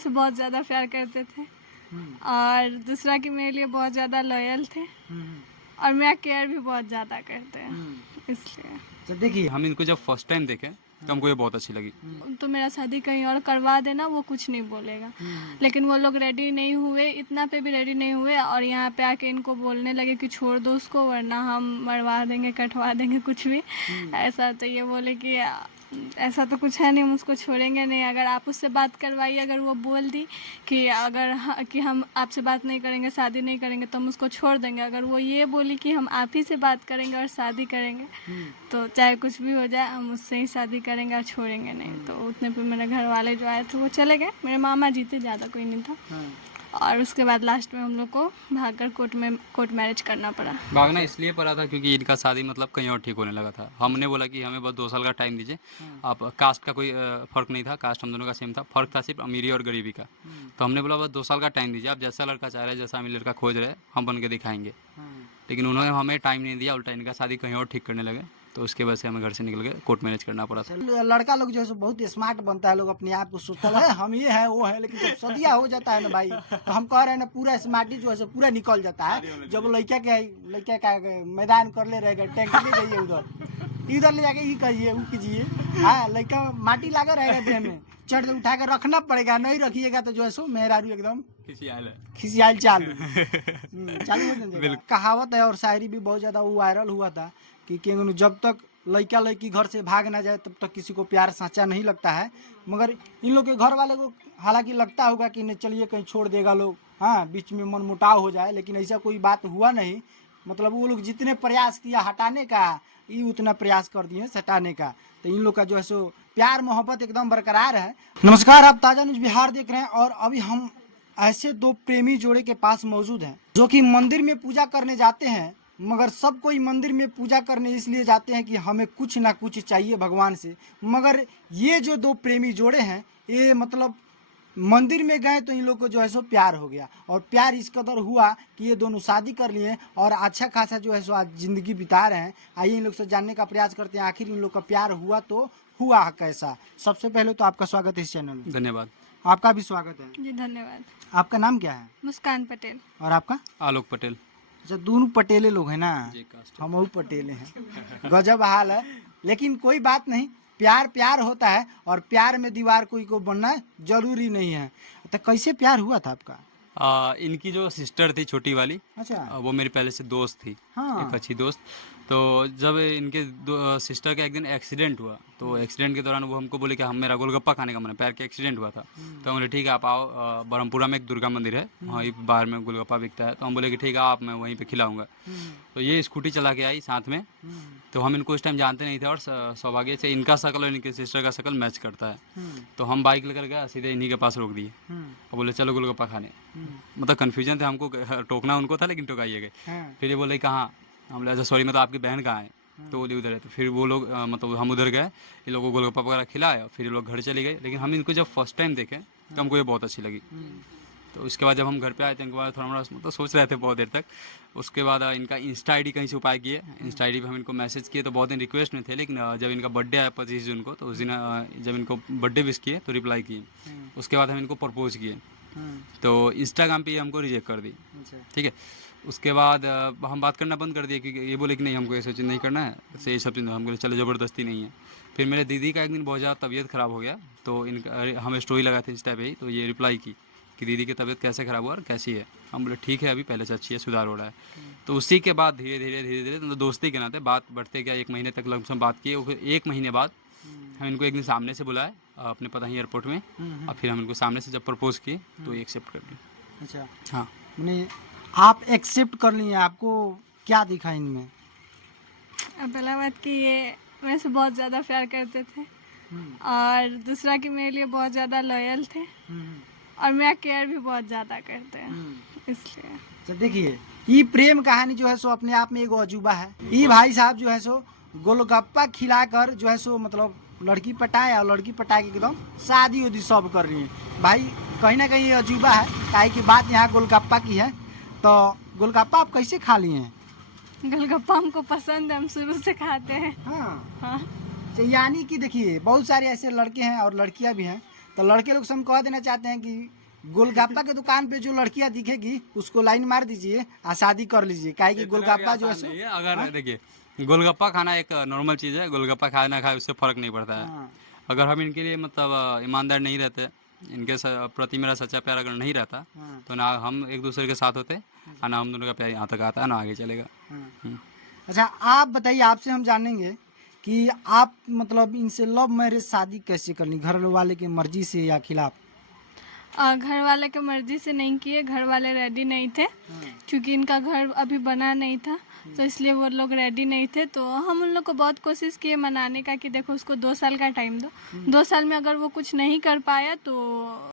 से बहुत ज़्यादा प्यार करते थे और दूसरा कि मेरे लिए बहुत ज़्यादा लॉयल थे और मेरा केयर भी बहुत ज़्यादा करते हैं, इसलिए। तो देखिए हम इनको जब फर्स्ट टाइम देखे तो हमको ये बहुत अच्छी लगी। तो मेरा शादी कहीं और करवा देना, वो कुछ नहीं बोलेगा, लेकिन वो लोग रेडी नहीं हुए, इतना पे भी रेडी नहीं हुए और यहाँ पे आके इनको बोलने लगे कि छोड़ दो उसको वरना हम मरवा देंगे, कटवा देंगे, कुछ भी ऐसा। तो ये बोले कि ऐसा तो कुछ है नहीं, हम उसको छोड़ेंगे नहीं। अगर आप उससे बात करवाइए, अगर वो बोल दी कि कि हम आपसे बात नहीं करेंगे, शादी नहीं करेंगे, तो हम उसको छोड़ देंगे। अगर वो ये बोली कि हम आप ही से बात करेंगे और शादी करेंगे, तो चाहे कुछ भी हो जाए हम उससे ही शादी करेंगे और छोड़ेंगे नहीं। तो उतने पे मेरे घर वाले जो आए थे वो चले गए, मेरे मामा जी थे, ज़्यादा कोई नहीं था। और उसके बाद लास्ट में हम लोग को भागकर कोर्ट मैरिज करना पड़ा। भागना इसलिए पड़ा था क्योंकि इनका शादी मतलब कहीं और ठीक होने लगा था। हमने बोला कि हमें बस 2 साल का टाइम दीजिए। आप कास्ट का कोई फ़र्क नहीं था, कास्ट हम दोनों का सेम था, फ़र्क था सिर्फ अमीरी और गरीबी का। तो हमने बोला बस 2 साल का टाइम दीजिए, आप जैसा लड़का चाह रहे हैं, जैसा अमीर लड़का खोज रहे हैं, हम बन के दिखाएंगे। लेकिन उन्होंने हमें टाइम नहीं दिया, उल्टा इनका शादी कहीं और ठीक करने लगे। तो उसके वजह से हमें घर से निकल गए, कोर्ट मैरिज करना पड़ा था। लड़का लोग जो है बहुत स्मार्ट बनता है, लोग अपने आप को सोचता है हम ये है वो है, लेकिन जब सदिया हो जाता है ना भाई, तो हम कह रहे हैं ना पूरा स्मार्टी जो है पूरा निकल जाता है। जब लड़का का मैदान कर ले रहेगा, टैंक ले जाइए उधर ले जाके ये करिए वो कीजिए, हाँ लड़का माटी लगा रहेगा देह में, चढ़ उठा कर रखना पड़ेगा, नहीं रखिएगा तो जो है सो मेहरारू एकदम खिसियाल चालू हो जाएगा। कहावत है और शायरी भी बहुत ज्यादा वो वायरल हुआ था कि जब तक लड़का लड़की घर से भाग ना जाए तब तक किसी को प्यार सच्चा नहीं लगता है। मगर इन लोग के घर वाले को हालांकि लगता होगा कि नहीं चलिए कहीं छोड़ देगा लोग, हाँ बीच में मन मुटाव हो जाए, लेकिन ऐसा कोई बात हुआ नहीं। मतलब वो लोग जितने प्रयास किया हटाने का, ये उतना प्रयास कर दिए हटाने का। तो इन लोग का जो है सो प्यार मोहब्बत एकदम बरकरार है। नमस्कार, आप ताजा न्यूज बिहार देख रहे हैं और अभी हम ऐसे 2 प्रेमी जोड़े के पास मौजूद हैं जो कि मंदिर में पूजा करने जाते हैं। मगर सब कोई मंदिर में पूजा करने इसलिए जाते हैं कि हमें कुछ ना कुछ चाहिए भगवान से। मगर ये जो 2 प्रेमी जोड़े हैं, ये मतलब मंदिर में गए तो इन लोग को जो है सो प्यार हो गया और प्यार इस कदर हुआ कि ये दोनों शादी कर लिए और अच्छा खासा जो है सो आज जिंदगी बिता रहे हैं। आइए इन लोग से जानने का प्रयास करते हैं आखिर इन लोग का प्यार हुआ तो हुआ कैसा। सबसे पहले तो आपका स्वागत है इस चैनल में। धन्यवाद। आपका भी स्वागत है जी, धन्यवाद। आपका नाम क्या है? मुस्कान पटेल। और आपका? आलोक पटेल। अच्छा, दोनों पटेले लोग हैं ना, हम पटेले हैं। गजब हाल है, लेकिन कोई बात नहीं, प्यार प्यार होता है और प्यार में दीवार कोई को बनना जरूरी नहीं है। तो कैसे प्यार हुआ था आपका? इनकी जो सिस्टर थी छोटी वाली, अच्छा, वो मेरी पहले से दोस्त थी। हाँ। एक अच्छी दोस्त। तो जब इनके सिस्टर का एक दिन एक्सीडेंट हुआ, तो एक्सीडेंट के दौरान वो हमको बोले कि हम मेरा गोलगप्पा खाने का मन है, पैर के एक्सीडेंट हुआ था। तो हम बोले ठीक है आप आओ, बरहमपुरा में एक दुर्गा मंदिर है, वहाँ बाहर में गोलगप्पा बिकता है। तो हम बोले कि ठीक है आप, मैं वहीं पे खिलाऊंगा। तो ये स्कूटी चला के आई साथ में। तो हम इनको उस टाइम जानते नहीं थे और सौभाग्य से इनका शक्ल और इनके सिस्टर का शक्ल मैच करता है। तो हम बाइक लेकर गए, सीधे इन्हीं के पास रोक दिए और बोले चलो गोलगप्पा खाने। मतलब कन्फ्यूजन थे, हमको टोकना उनको था लेकिन टोकाइए गए। फिर ये बोले कहाँ, हम बोले अच्छा सॉरी, मतलब आपकी बहन कहाँ है? तो बोले उधर है। तो फिर वो लोग मतलब हम उधर गए, ये लोगों को गोलगप्पा वगैरह खिलाया, फिर ये लोग घर चले गए। लेकिन हम इनको जब फर्स्ट टाइम देखे तो हमको ये बहुत अच्छी लगी। तो उसके बाद जब हम घर पे आए तो इनके बाद थोड़ा मोड़ा मतलब सोच रहे थे बहुत देर तक। उसके बाद इनका इंस्टा आईडी कहीं से उपाय किए, इंस्टा आईडी पे हम इनको मैसेज किए तो बहुत दिन रिक्वेस्ट में थे। लेकिन जब इनका बर्थडे आया 25 जून को, तो उस दिन जब इनको बर्थडे विश किए तो रिप्लाई किए। उसके बाद हम इनको प्रपोज किए, तो इंस्टाग्राम पे हमको रिजेक्ट कर दी। ठीक है, उसके बाद हम बात करना बंद कर दिए क्योंकि ये बोले कि नहीं हमको ये सब चीज़ नहीं करना है, ये सब चीज़ हम बोले चलो ज़बरदस्ती नहीं है। फिर मेरे दीदी का एक दिन बहुत ज़्यादा तबीयत ख़राब हो गया, तो इनका हम स्टोरी लगाए थे इंस्टा पे ही, तो ये रिप्लाई की कि दीदी की तबीयत कैसे ख़राब हुआ और कैसी है। हम बोले ठीक है अभी पहले से अच्छी है, सुधार हो रहा है। तो उसी के बाद धीरे धीरे मतलब दोस्ती के नाते बात बढ़ते गया। 1 महीने तक लगभग बात किए। फिर 1 महीने बाद हम इनको एक दिन सामने से बुलाए अपने पता ही एयरपोर्ट में, और फिर हम इनको सामने से जब प्रपोज किए तो ये एक्सेप्ट कर लिया। अच्छा, हाँ, मैंने आप एक्सेप्ट कर लिए, आपको क्या दिखा इनमें? पहला बात कि ये मेरे से बहुत ज़्यादा प्यार करते थे और दूसरा कि मेरे लिए बहुत ज़्यादा लॉयल थे और मेरा केयर भी बहुत ज़्यादा करते हैं, इसलिए। तो देखिए, ये प्रेम कहानी जो है सो अपने आप में एक अजूबा है। ये भाई साहब जो है सो गोलगप्पा खिलाकर जो है सो मतलब लड़की पटाए और लड़की पटाए के एकदम शादी उदी सब कर रही है। भाई कहीं ना कहीं ये अजूबा है, काहे की बात यहाँ गोलगप्पा की है। तो गोलगप्पा आप कैसे खा लिए हैं? गोलगप्पा हमको पसंद है, हम शुरू से खाते हैं। हाँ, हाँ। तो यानी कि देखिए बहुत सारे ऐसे लड़के हैं और लड़कियां भी हैं तो लड़के लोग से हम कह देना चाहते हैं कि गोलगप्पा के दुकान पे जो लड़कियां दिखेगी उसको लाइन मार दीजिए और शादी कर लीजिए, काहे कि गोलगप्पा जो है सो- नहीं है। अगर देखिए गोलगप्पा खाना एक नॉर्मल चीज़ है, गोलगप्पा खाए ना खाए उससे फ़र्क नहीं पड़ता है। हाँ, अगर हम इनके लिए मतलब ईमानदार नहीं रहते, इनके प्रति मेरा सच्चा प्यार अगर नहीं रहता, हाँ, तो ना हम एक दूसरे के साथ होते और ना हम दोनों का प्यार यहाँ तक आता, ना आगे चलेगा। हाँ। अच्छा आप बताइए, आपसे हम जानेंगे कि आप मतलब इनसे लव मैरिज शादी कैसे करनी, घर वाले की मर्जी से या खिलाफ? घर वाले के मर्जी से नहीं किए, घर वाले रेडी नहीं थे क्योंकि इनका घर अभी बना नहीं था, तो इसलिए वो लोग रेडी नहीं थे। तो हम उन लोग को बहुत कोशिश किए मनाने का कि देखो उसको 2 साल का टाइम दो, 2 साल में अगर वो कुछ नहीं कर पाया तो